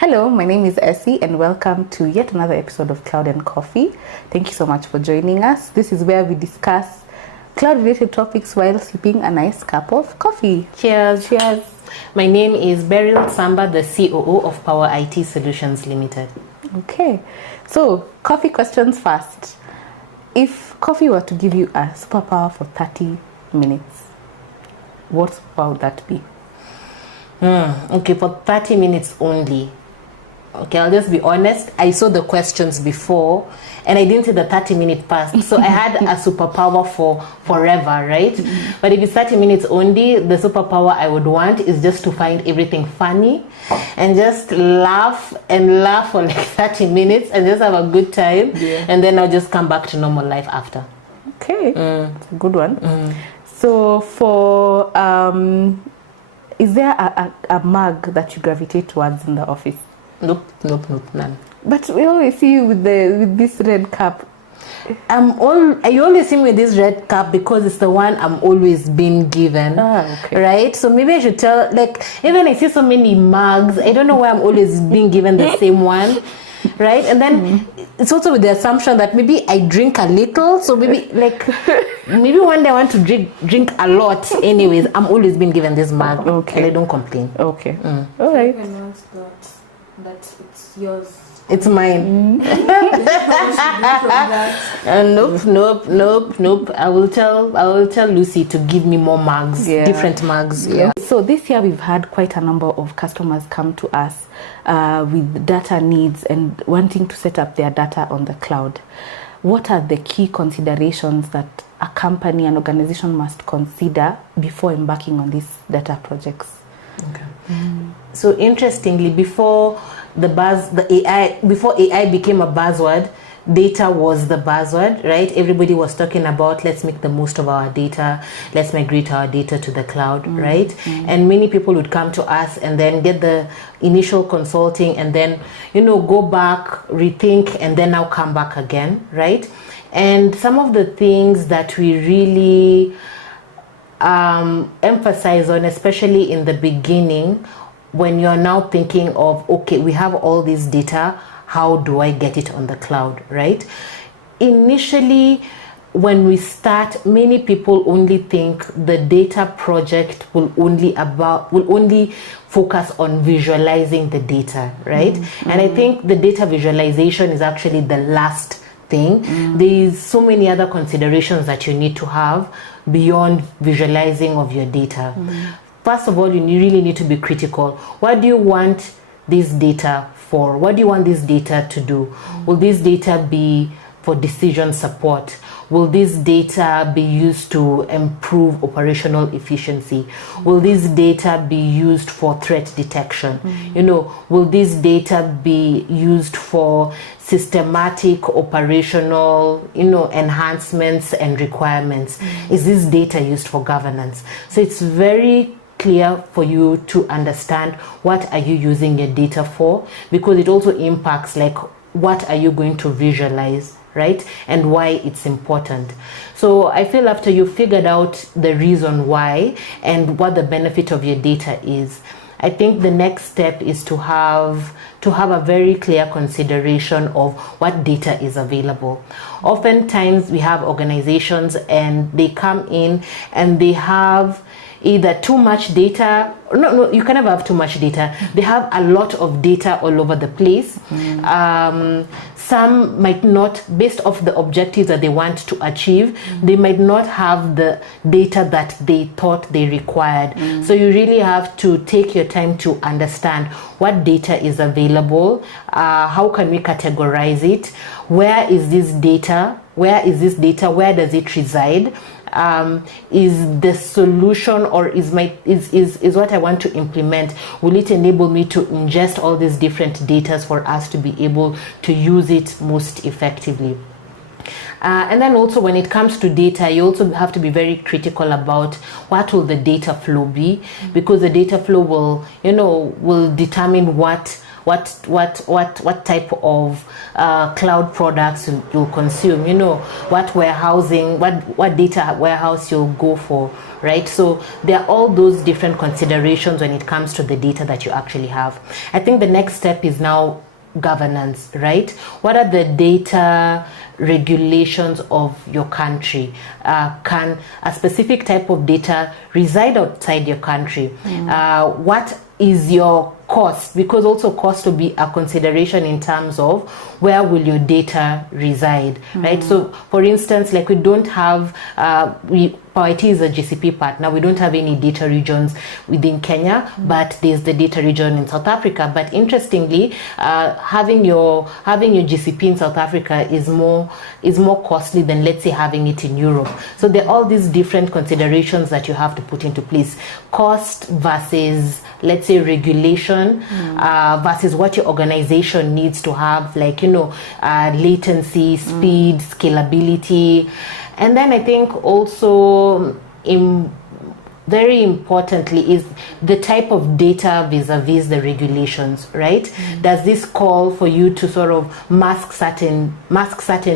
Hello, my name is Essie and welcome to yet another episode of Cloud and Coffee. Thank you so much for joining us. This is where we discuss cloud-related topics while sipping a nice cup of coffee. Cheers. Cheers. My name is Beryl Samba, the COO of Pawa IT Solutions Limited. Okay, so coffee questions first. If coffee were to give you a superpower for 30 minutes, what superpower would that be? Okay, for 30 minutes only. Okay, I'll just be honest. I saw the questions before and I didn't see the 30-minute pass. So I had a superpower for forever, right? But if it's 30 minutes only, the superpower I would want is just to find everything funny and just laugh for like 30 minutes and just have a good time. Yeah. And then I'll just come back to normal life after. Okay, that's a good one. So for, is there a mug that you gravitate towards in the office? Nope, none. But we always see you with this red cup. I always see me with this red cup because it's the one I'm always being given. Okay. Right? So maybe I should tell, like, even I see so many mugs, I don't know why I'm always being given the same one. Right? And then it's also with the assumption that maybe I drink a little, so maybe maybe one day I want to drink a lot. Anyways, I'm always being given this mug. Okay. And I don't complain. Okay. All right. That it's yours. It's mine. Nope. I will tell Lucy to give me more mugs, different mugs. Yeah. So this year we've had quite a number of customers come to us with data needs and wanting to set up their data on the cloud. What are the key considerations that a company, an organization must consider before embarking on these data projects? Okay. So interestingly, before AI became a buzzword, data was the buzzword, right? Everybody was talking about let's make the most of our data, let's migrate our data to the cloud, right? And many people would come to us and then get the initial consulting and then, go back, rethink, and then now come back again, right? And some of the things that we really emphasize on, especially in the beginning, when you're now thinking of, okay, we have all this data, how do I get it on the cloud, right? Initially, when we start, many people only think the data project will only focus on visualizing the data, right? And I think the data visualization is actually the last thing. There's so many other considerations that you need to have beyond visualizing of your data. First of all, you really need to be critical. What do you want this data for? What do you want this data to do? Will this data be for decision support? Will this data be used to improve operational efficiency? Will this data be used for threat detection? Will this data be used for systematic operational, enhancements and requirements? Is this data used for governance? So it's very clear for you to understand what are you using your data for, because it also impacts like what are you going to visualize, right? And why it's important. So I feel after you figured out the reason why and what the benefit of your data is, I think the next step is to have a very clear consideration of what data is available. Oftentimes we have organizations and they come in and they have either too much data. No, you can never have too much data. They have a lot of data all over the place. Some might not, based off the objectives that they want to achieve, they might not have the data that they thought they required. So you really have to take your time to understand what data is available, how can we categorize it, where is this data, where does it reside, is the solution or is what I want to implement, will it enable me to ingest all these different data for us to be able to use it most effectively. And then also when it comes to data, you also have to be very critical about what will the data flow be, because the data flow will determine what what type of cloud products you'll consume, what warehousing, what data warehouse you'll go for, right? So there are all those different considerations when it comes to the data that you actually have. I think the next step is now governance, right? What are the data regulations of your country? Can a specific type of data reside outside your country? What is your cost? Because also cost will be a consideration in terms of where will your data reside, right? So for instance, like we don't have Pawa is a GCP partner. We don't have any data regions within Kenya, but there's the data region in South Africa. But interestingly, having your GCP in South Africa is more costly than, let's say, having it in Europe. So there are all these different considerations that you have to put into place: cost versus, let's say, regulation, versus what your organization needs to have, like latency, speed, scalability. And then I think also very importantly is the type of data vis-a-vis the regulations, right? Does this call for you to sort of mask certain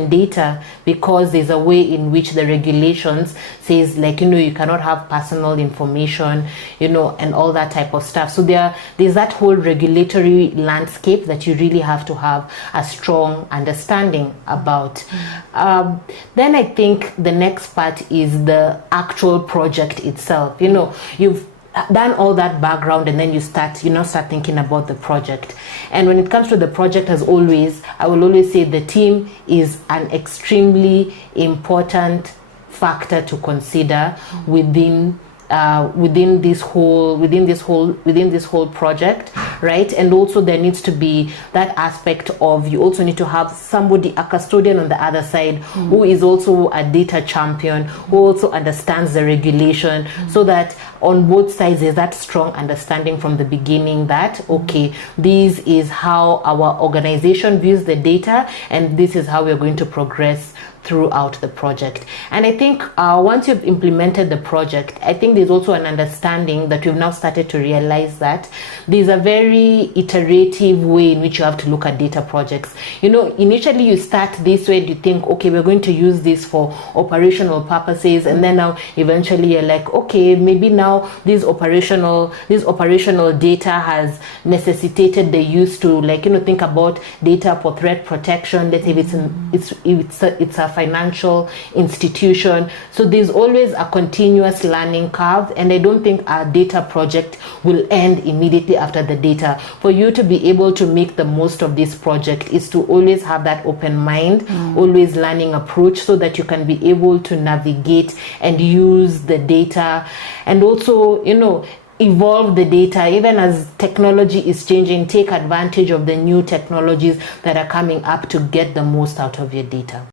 data because there's a way in which the regulations says, like, you cannot have personal information, and all that type of stuff. So there's that whole regulatory landscape that you really have to have a strong understanding about. Then I think the next part is the actual project itself. You've done all that background, and then you start thinking about the project. And when it comes to the project, as always, I will always say the team is an extremely important factor to consider within this whole project, right? And also there needs to be that aspect of, you also need to have somebody, a custodian on the other side, who is also a data champion, who also understands the regulation, so that on both sides there's that strong understanding from the beginning that, okay, this is how our organization views the data, and this is how we're going to progress throughout the project. And I think once you've implemented the project, I think there's also an understanding that we've now started to realize that there's a very iterative way in which you have to look at data projects. Initially you start this way, you think, okay, we're going to use this for operational purposes, and then now eventually you're like, okay, maybe now this operational data has necessitated the use to, like, think about data for threat protection. Let's say it's a financial institution. So there's always a continuous learning curve, and I don't think our data project will end immediately after the data. For you to be able to make the most of this project is to always have that open mind, always learning approach, so that you can be able to navigate and use the data, and also evolve the data even as technology is changing. Take advantage of the new technologies that are coming up to get the most out of your data.